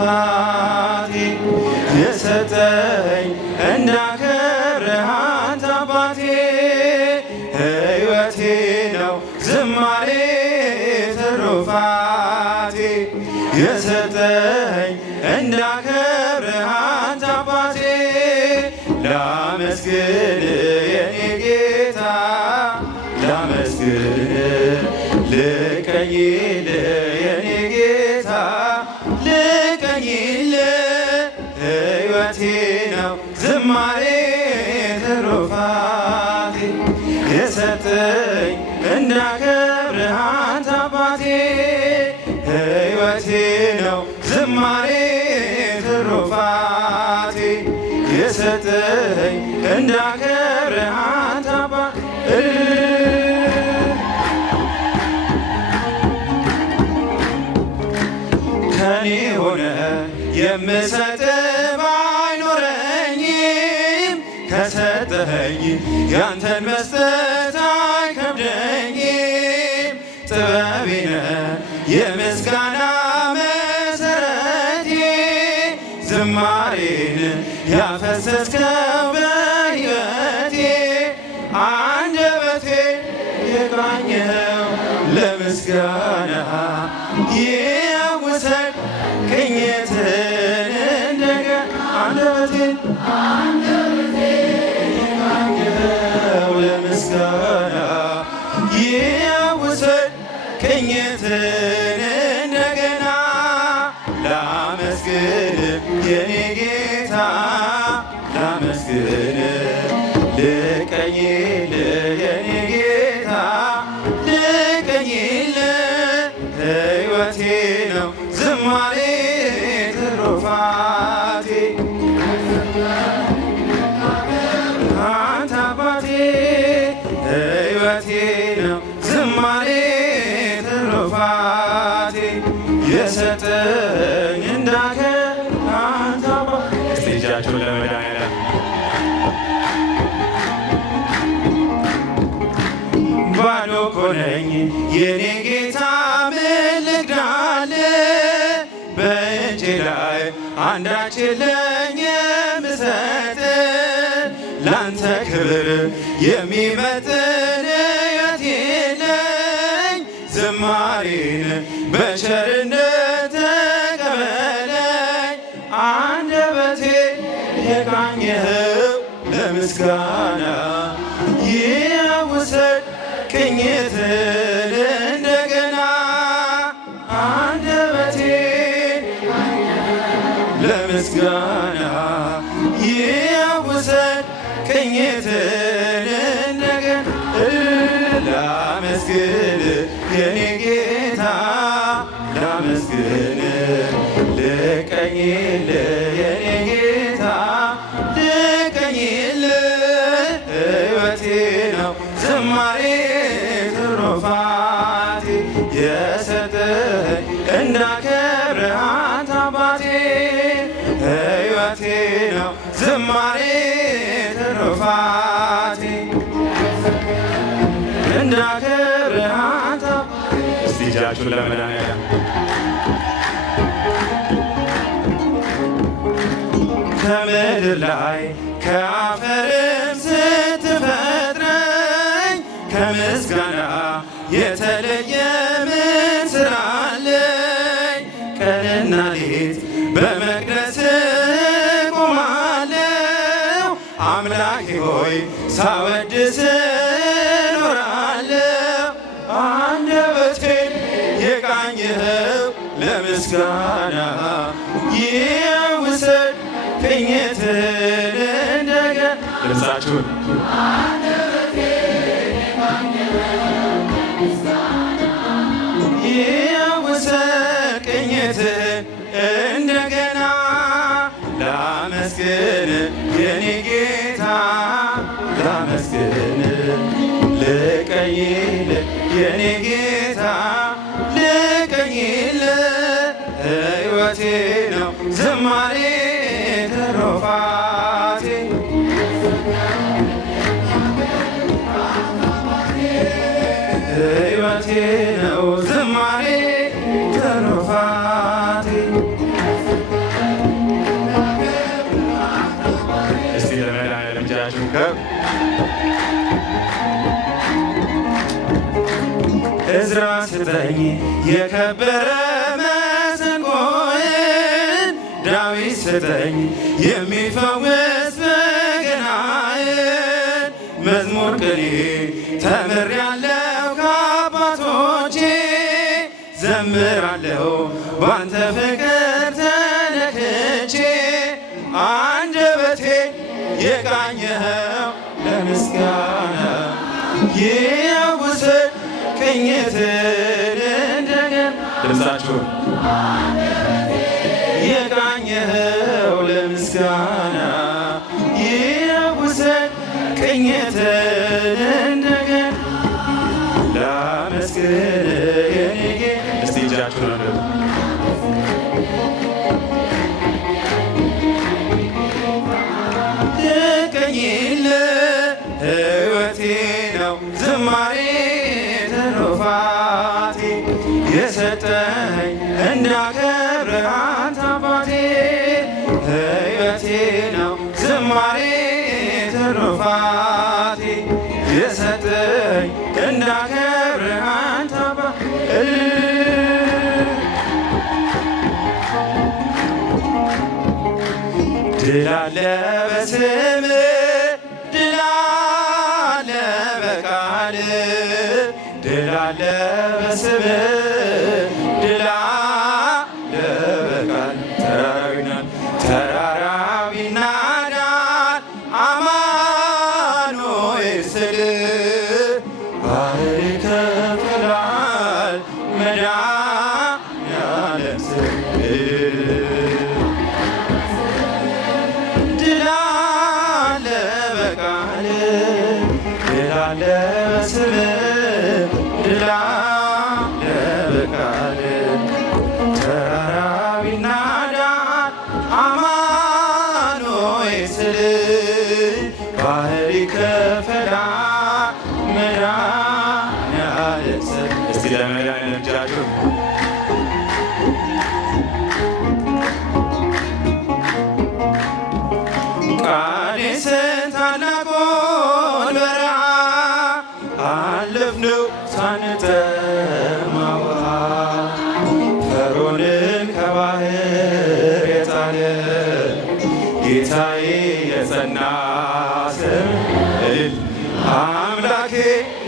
ትሩፋቴ የሰጠኝ እንዳከብርህ አንተ አባቴ ሕይወቴ ነው ዝማሬ ትሩፋቴ የሰጠኝ እንዳከብርህ አንተ አባቴ ላመስግን የኔ ጌታ ላመስግን ልቀኝል የኔ ጌታ ልቀኝል ሕይወቴ ነው ዝማሬ ትሩፋቴ የሰጠኝ እንዳከብርህ አንተ አባቴ ሕይወቴ ነው ዝማሬ ትሩፋቴ የሰጠኝ እንዳከብርህ አንተ አባቴ ከኔ ሆነ የምሰጥ ባይኖረኝም ከሰጠኸኝ ያንተን መስጠት አይከብደኝም። ጥበቤ ነህ የምስጋና መሰረቴ ዝማሬን ያፈሰስከው በሕይወቴ አንደበቴ የቃኘኸው ለምስጋና ይወሰድ ቅኝትን እንደገና አንደበቴ የቃኘኸው ለምስጋና ይወሰድ ቅኝትን እንደገና ላመስግን የኔ ጌታ ላመስግን ልቀኝል የኔ ጌታ ልቀኝል ሕይወቴ ነው ዝማሬ ትሩፋቴ አንተ አባቴ ሕይወቴ ነው ዝማሬ ትሩፋቴ የሰጠኝ እንዳከብርህ አንተ አባቴ እስቲ እጃችሁን ለመድኃኒዓለም ባዶ እኮ ነኝ የኔ ጌታ ምን ልክዳልህ በእጄ ላይ አንዳች የለኝም የምሰጥህ ላንተ ክብር የሚመጥን ሕይወት የለኝ ዝማሬን በቸርነት ተቀበለኝ አንደበቴ የቃኘኸው ለምስጋና ይውሰድ ቅኝትን እንደገና አንደበቴ ለምስጋና ይውሰድ ቅኝትን እንደገና ላመስግን የኔ ጌታ ላመስግን ልቀኝል የኔ ጌታ ልቀኝል ሕይወቴ ነው ዝማሬ ትሩፋቴ የሰጠኝ እንዳከብርህ አንተ አባቴ ሕይወቴ ነው ዝማሬ ትሩፋቴ እንዳከብርህ አንተ እስቲ እጃችሁን ለመድኃኒዓለም ከምድር ላይ ከአፈርም ስትፈጥረኝ ከምስጋና የተለየ ምን ሥራ አለኝ? ቀንና ሌት በመቅደስህ ቆማለሁ አምላኬ ሆይ ሳወድስህ እኖራለሁ አንደበቴን የቃኘኸው ለምስጋና ይውሰድ ቅኝትን እንደገና ድምፃችሁን ይውሰድ ቅኝትን እንደገና ላመስግን የኔ ጌታ ላመስግን ልቀኝል የኔ ጌታ ልቀኝል ሕይወቴ ነው ዝማሬ ትሩፋቴ ሕይወቴ ነው ዝማሬ ትሩፋቴ ስጠኝ የከበረ መሰንቆዬን ዳዊት ስጠኝ የሚፈውስ በገናዬን መዝሙር ቅኔ ተምሬአለሁ ከአባቶቼ ዘምራለሁ ባንተ ፍቅር ተነክቼ አንደበቴ የቃኘኸው ለምስጋና ይውሰድ ቅኝትን እንደገና ድምፃችሁን የቃኘኸው ለምስጋና ይውሰድ ቅኝትን እንደገና ላመስግን የኔ ጌታ። እስቲ እጃችሁን አንዱ ልቀኝልህ ሕይወቴ ነው ዝማሬ ትሩፋቴ የሰጠኝ እንዳከብርህ አንተ አባቴ ሕይወቴ ነው ዝማሬ ትሩፋቴ የሰጠኝ እንዳከብርህ አንተ አባቴ ድል አለ በስምህ ድል አለ በቃልህ ድል አለ በስምህ ድል አለ በቃልህ ተራራው ይናዳል አማኑኤል ስልህ ባህር ይከፍላል መድኃኔዓለም ስልህ ድል አለ በቃልህ ድል አለ በስምህ ድል አለ በቃልህ ተራራው ይናዳል አማኑኤል ስልህ ባህር ይከፍላል መድኃኔዓለም ስልህ። እስቲ ለመድኃኔዓለም እጃችሁ ቃዴስን ታላቁን በረሃ አለፍነው ሳንጠማ ውሃ ፈርዖንን ከባህር የጣለ ጌታዬ የጸና ስም አምላኬ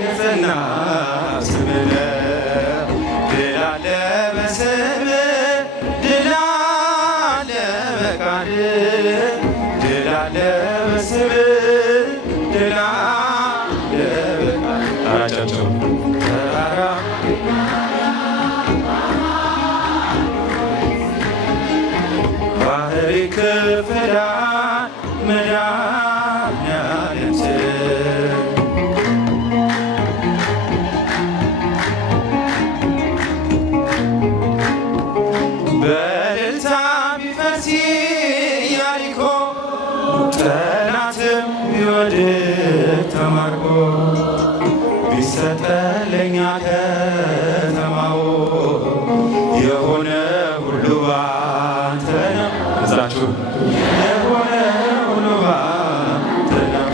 የጸና ስም ድል አለ በስምህ ድል አለ በቃልህ ድል አለ በስምህ ድል አለ በቃልህ አራጫቸው ተራራ ባህር ይከፍላል መድኃኔዓለም ስልህ በእልልታ ቢፈርስ ኢያሪኮ ጠላትም ቢወድቅ ተማርኮ ቢሰጠን ለእኛ ከተማው የሆነ ሁሉ ባንተ ነው። እዛችሁ የሆነ ሁሉ ባንተ ነው።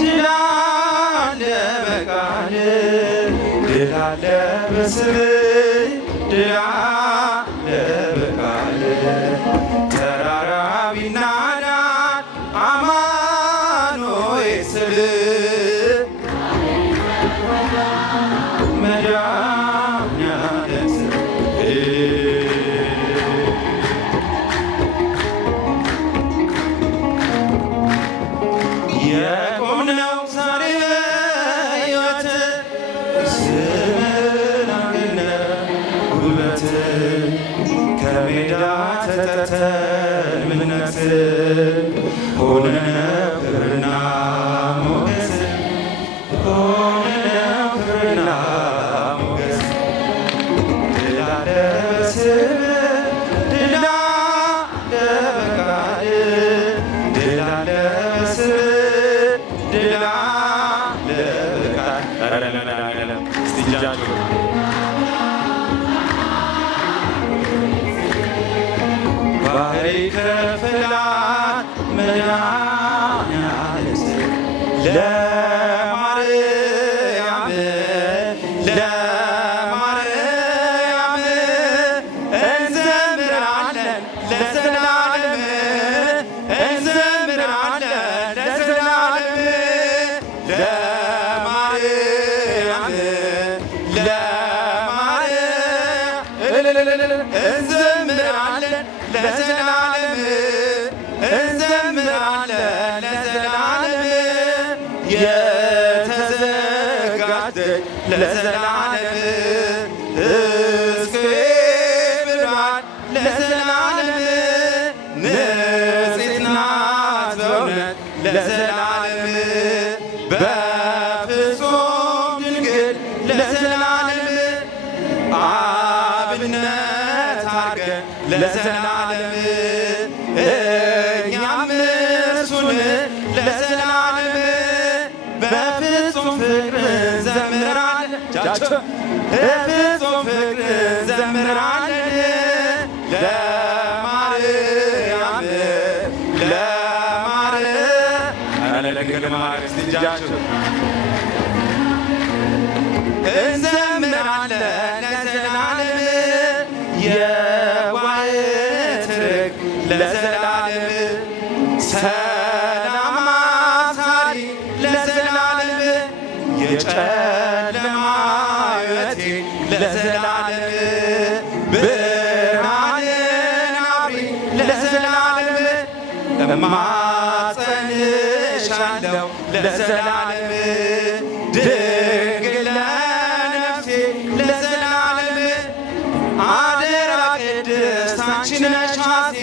ድል አለ በቃልህ ድል አለ በስምህ ድል አለ በቃልህ ተራራው ይናዳል አማኑኤል ስልህ መድኃኔዓለም ስልህ የቆምነው ዛሬ በሕይወት ስምህን አግኝተን ጉልበት ከሜዳ ተጠርተን ብንነግስ ሆነነው ክብርና ሞገስ ሆነነው ክብርና ሞገስ ድል አለ በስምህ ድል አለ በቃልህ ድል አለ በስምህ ድል አለ በቃልህ እስቲ እጃችሁ ባህር ይከፍላል መድኃኔዓለም ስልህ ለማርያም እንዘምራለን ለዘላለም እንዘምራለን ለዘላለም የተዘጋጀች ለዘላለም እስከ ብርሃን ለዘላለም ንጽሕት ናት በእውነት ለዘላለም በፍጹም ድንግል ለዘላለም አብነት አድርገን ለዘላለም እኛም እርሱን ለዘላለም በፍጹም ፍቅር እንዘምራለን በፍጹም ፍቅር እንዘምራለን ለማርያም ለድንግል ማርያም እስቲ እጃችሁ እንዘምራለን ለዘላለም የዋህት ርግ ለዘላለም ሰላም አብሳሪ ለዘላለም የጨለማ ሕይወቴ ለዘላለም ብርሃንን አብሪ ለዘላለም እማጸንሻለሁ ለዘላለም ድንግል ለነፍሴ ለዘላለም አደራ ቅድስት አንቺ ነሽ ዋሴ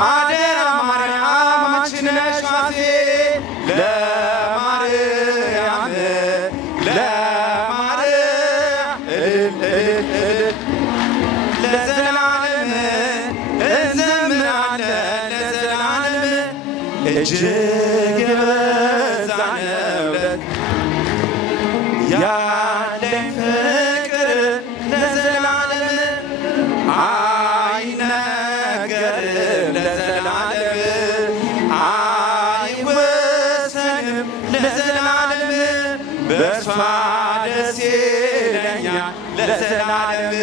አደራ ማርያም አንቺ ነሽ ዋሴ ለማርያም ለዘላለም እንዘምራለን ለዘላለም እጅግ የበዛ ነው ያለኝ ፍቅር ለዘላለም አይነገርም ለዘላለም አይወሰንም ለዘላለም በእርሷ ደስ ይለኛል ለዘላለም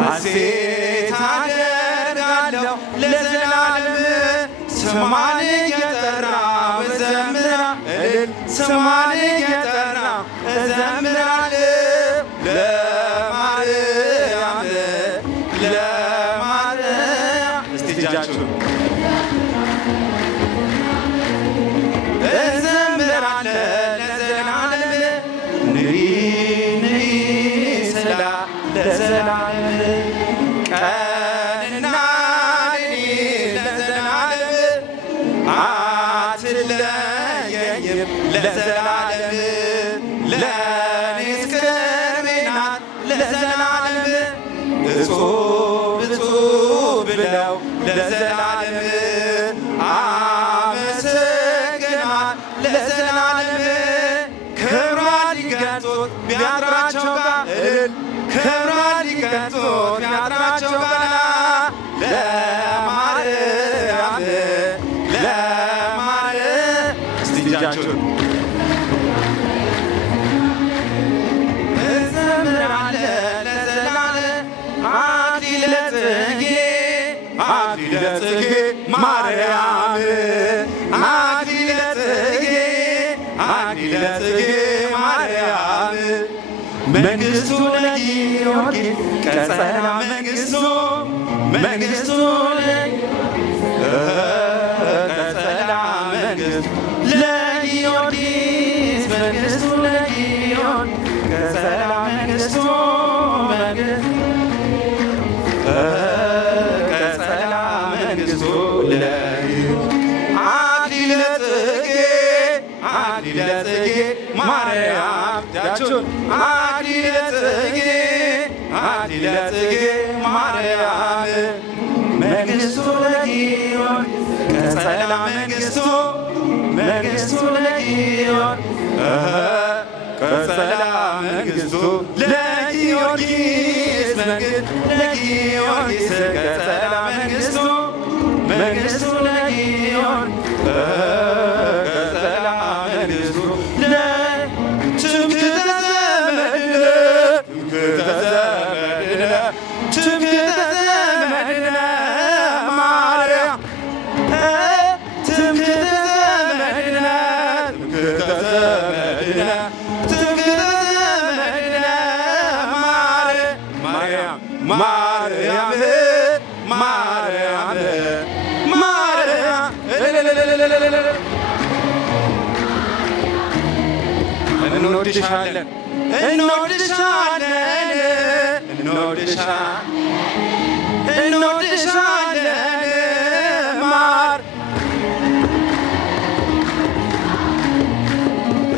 ሐሴት አደርጋለሁ ለዘላለም ስሟን እየጠራሁ እዘምራለሁ ስሟን እየጠራሁ እዘምራለሁ ለማርያም እስቲ እጃችሁ እዘምራለሁ ለዘላለም ንሪ ስላ ለዘላለም ቀንና ሌሊት ለዘላለም አትለየኝም ለዘላለም ለኔስ ቅርቤ ናት ለዘላለም እጹብ እጹብ ብለው ለዘላለም አመሰግናት ለዘላለም ክብሯን ሊገልጡት ቢያጥራቸው ጋር ክብሯን ሊገልጡት ቢያጥራቸው ጋር ለማርያም እስቲ እጃችሁን እንዘምራለን ለዘላለም አክሊለ ጽጌ አክሊለ ጽጌ ማርያም አክሊለ ጽጌ አክሊለ ጽጌ ማርያም መንግሥቱ ለጊዮርጊስ ቀጸላ መንግሥቱ ቀጸላ መንግሥቱ ለጊዮርጊስ መንግሥቱ ለጊዮርጊስ ቀጸላ መንግሥቱ ቀጸላ መንግሥቱ አክሊለ ጽጌ አክሊለ ጽጌ ማርያም ዳቹን አክሊለ ጽጌ አክሊለ ጽጌ ማርያም መንግሥቱ ለጊዮርጊስ ቀጸላ መንግሥቱ ለጊዮርጊስ ቀጸላ መንግሥቱ ለጊዮርጊስ ለጊዮርጊስ ቀጸላ መንግሥቱ ለጊዮርጊስ ቀጸላ መንግሥቱ ትምክህተ ዘመድነ ማርያም ትምክህተ ዘመድነ ማርያም ማርያም ማርያም ማርያም እንወድሻለን እንወድሻለን እንወድሻለን ማር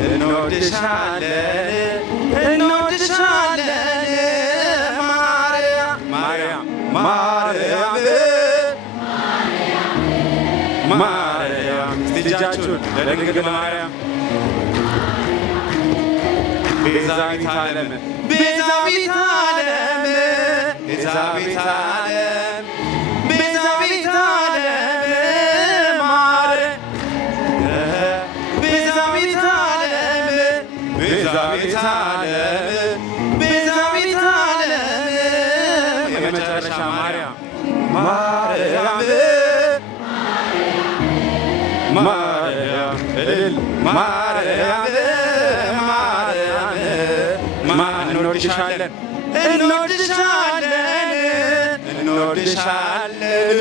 እንወድሻለን እንወድሻለን ማርያም ማርያም ማርያም ማርያም እጃችሁን ለድንግል ማርያም ቤዛዊተ ዓለም ቤዛዊተ ዓለም ቤዛዊተ ዓለም ቤዛዊተ ዓለም ማርያም ቤዛዊተ ዓለም ቤዛዊተ ዓለም ቤዛዊተ ዓለም የመጨረሻ ማርያም ማርያም ማርያም እልል ማርያም እንወድሻለን እንወድሻለን እንወድሻለን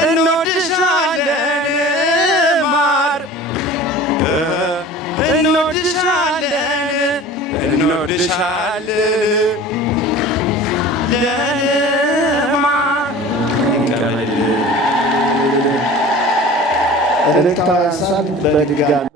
እንወድሻለን ማር እንወድሻለን እንወድሻለን ለማር እልልታ ያንሳል በድጋሚ